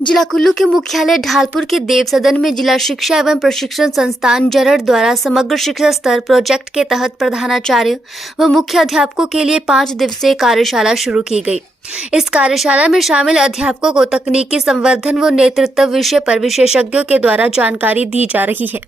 जिला कुल्लू के मुख्यालय ढालपुर के देव सदन में जिला शिक्षा एवं प्रशिक्षण संस्थान जरड़ द्वारा समग्र शिक्षा स्तर प्रोजेक्ट के तहत प्रधानाचार्य व मुख्य अध्यापकों के लिए 5 दिवसीय कार्यशाला शुरू की गई। इस कार्यशाला में शामिल अध्यापकों को तकनीकी संवर्धन व नेतृत्व विषय पर विशेषज्ञों के द्वारा जानकारी दी जा रही है,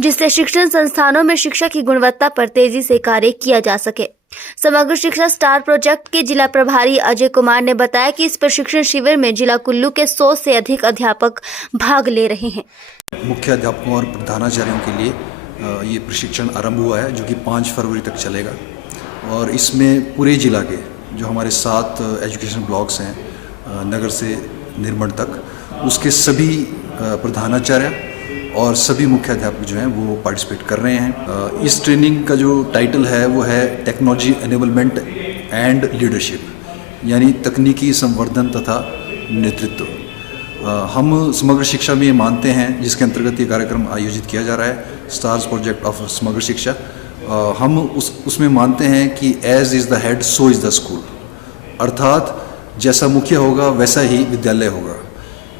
जिससे शिक्षण संस्थानों में शिक्षा की गुणवत्ता पर तेजी से कार्य किया जा सके। समग्र शिक्षा स्टार प्रोजेक्ट के जिला प्रभारी अजय कुमार ने बताया कि इस प्रशिक्षण शिविर में जिला कुल्लू के 100 से अधिक अध्यापक भाग ले रहे हैं। मुख्य अध्यापकों और प्रधानाचार्यों के लिए ये प्रशिक्षण आरंभ हुआ है, जो कि 5 फरवरी तक चलेगा और इसमें पूरे जिला के जो हमारे 7 एजुकेशन ब्लॉक्स हैं नगर से निर्मल तक, उसके सभी प्रधानाचार्य और सभी मुख्य अध्यापक जो हैं वो पार्टिसिपेट कर रहे हैं। इस ट्रेनिंग का जो टाइटल है वो है टेक्नोलॉजी एनेबलमेंट एंड लीडरशिप, यानी तकनीकी संवर्धन तथा नेतृत्व। हम समग्र शिक्षा में ये मानते हैं, जिसके अंतर्गत ये कार्यक्रम आयोजित किया जा रहा है, स्टार्स प्रोजेक्ट ऑफ समग्र शिक्षा। हम उसमें मानते हैं कि as is the head so is the school, अर्थात जैसा मुखिया होगा वैसा ही विद्यालय होगा।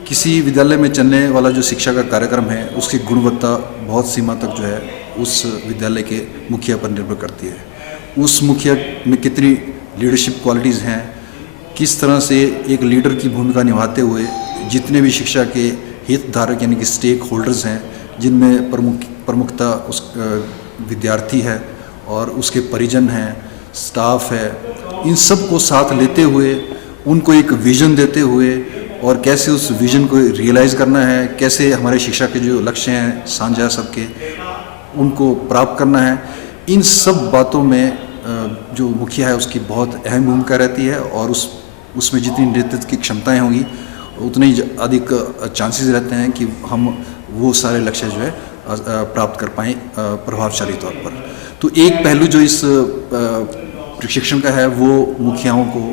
किसी विद्यालय में चलने वाला जो शिक्षा का कार्यक्रम है उसकी गुणवत्ता बहुत सीमा तक जो है उस विद्यालय के मुखिया पर निर्भर करती है। उस मुखिया में कितनी लीडरशिप क्वालिटीज़ हैं, किस तरह से एक लीडर की भूमिका निभाते हुए जितने भी शिक्षा के हितधारक यानी कि स्टेक होल्डर्स हैं, जिनमें प्रमुखता उस विद्यार्थी है और उसके परिजन हैं, स्टाफ है, इन सब को साथ लेते हुए उनको एक विज़न देते हुए और कैसे उस विज़न को रियलाइज़ करना है, कैसे हमारे शिक्षा के जो लक्ष्य हैं साझा सबके, उनको प्राप्त करना है, इन सब बातों में जो मुखिया है उसकी बहुत अहम भूमिका रहती है और उसमें जितनी नेतृत्व की क्षमताएं होंगी उतने ही अधिक चांसेस रहते हैं कि हम वो सारे लक्ष्य जो है प्राप्त कर पाएँ प्रभावशाली तौर पर। तो एक पहलू जो इस प्रशिक्षण का है वो मुखियाओं को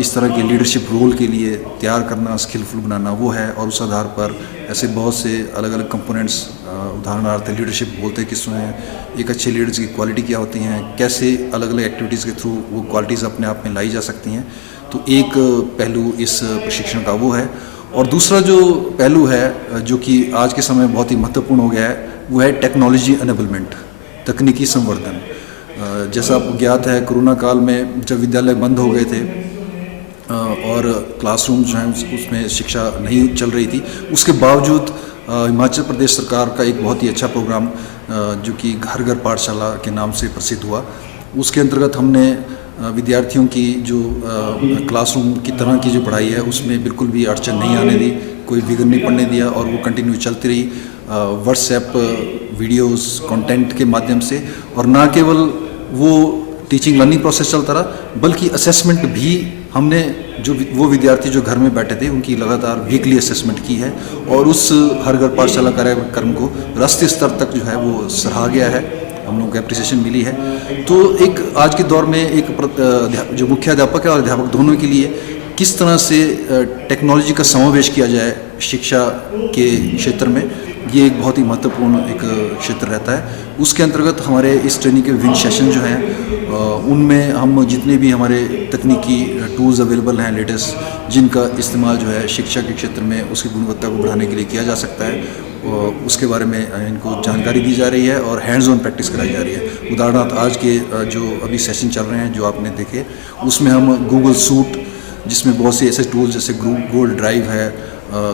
इस तरह के लीडरशिप रोल के लिए तैयार करना, स्किलफुल बनाना वो है। और उस आधार पर ऐसे बहुत से अलग अलग कंपोनेंट्स, उदाहरणार्थ लीडरशिप बोलते किसमें हैं, एक अच्छे लीडर्स की क्वालिटी क्या होती हैं, कैसे अलग अलग एक्टिविटीज़ के थ्रू वो क्वालिटीज़ अपने आप में लाई जा सकती हैं। तो एक पहलू इस प्रशिक्षण का वो है। और दूसरा जो पहलू है जो कि आज के समय बहुत ही महत्वपूर्ण हो गया है, वो है टेक्नोलॉजी एनेबलमेंट, तकनीकी संवर्धन। जैसा आपको ज्ञात है, कोरोना काल में जब विद्यालय बंद हो गए थे और क्लासरूम जो हैं उसमें शिक्षा नहीं चल रही थी, उसके बावजूद हिमाचल प्रदेश सरकार का एक बहुत ही अच्छा प्रोग्राम जो कि घर घर पाठशाला के नाम से प्रसिद्ध हुआ, उसके अंतर्गत हमने विद्यार्थियों की जो क्लासरूम की तरह की जो पढ़ाई है उसमें बिल्कुल भी अड़चन नहीं आने दी, कोई विघ्न नहीं पड़ने दिया और वो कंटिन्यू चलती रही व्हाट्सएप वीडियोस कंटेंट के माध्यम से। और ना केवल वो टीचिंग लर्निंग प्रोसेस चलता रहा, बल्कि असेसमेंट भी हमने जो वो विद्यार्थी जो घर में बैठे थे उनकी लगातार वीकली असेसमेंट की है और उस हर घर पाठशाला कार्यक्रम को राष्ट्रीय स्तर तक जो है वो सराहा गया है, हम लोगों को एप्रिसिएशन मिली है। तो एक आज के दौर में एक जो मुख्य अध्यापक है और अध्यापक दोनों के लिए किस तरह से टेक्नोलॉजी का समावेश किया जाए शिक्षा के क्षेत्र में, ये एक बहुत ही महत्वपूर्ण एक क्षेत्र रहता है। उसके अंतर्गत हमारे इस ट्रेनिंग के विभिन्न सेशन जो हैं उनमें हम जितने भी हमारे तकनीकी टूल्स अवेलेबल हैं लेटेस्ट, जिनका इस्तेमाल जो है शिक्षा के क्षेत्र में उसकी गुणवत्ता को बढ़ाने के लिए किया जा सकता है, उसके बारे में इनको जानकारी दी जा रही है और हैंड्स ऑन प्रैक्टिस कराई जा रही है। उदाहरणार्थ आज के जो अभी सेशन चल रहे हैं जो आपने देखे, उसमें हम गूगल सूट, जिसमें बहुत से ऐसे टूल्स जैसे गूगल ड्राइव है,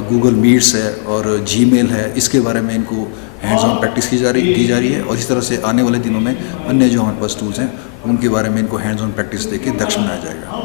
गूगल मीट्स है और जीमेल है, इसके बारे में इनको हैंड्स ऑन प्रैक्टिस की जा रही है। और इस तरह से आने वाले दिनों में अन्य जो हमारे पास टूल्स हैं उनके बारे में इनको हैंड्स ऑन प्रैक्टिस देके दक्ष बनाया जाएगा।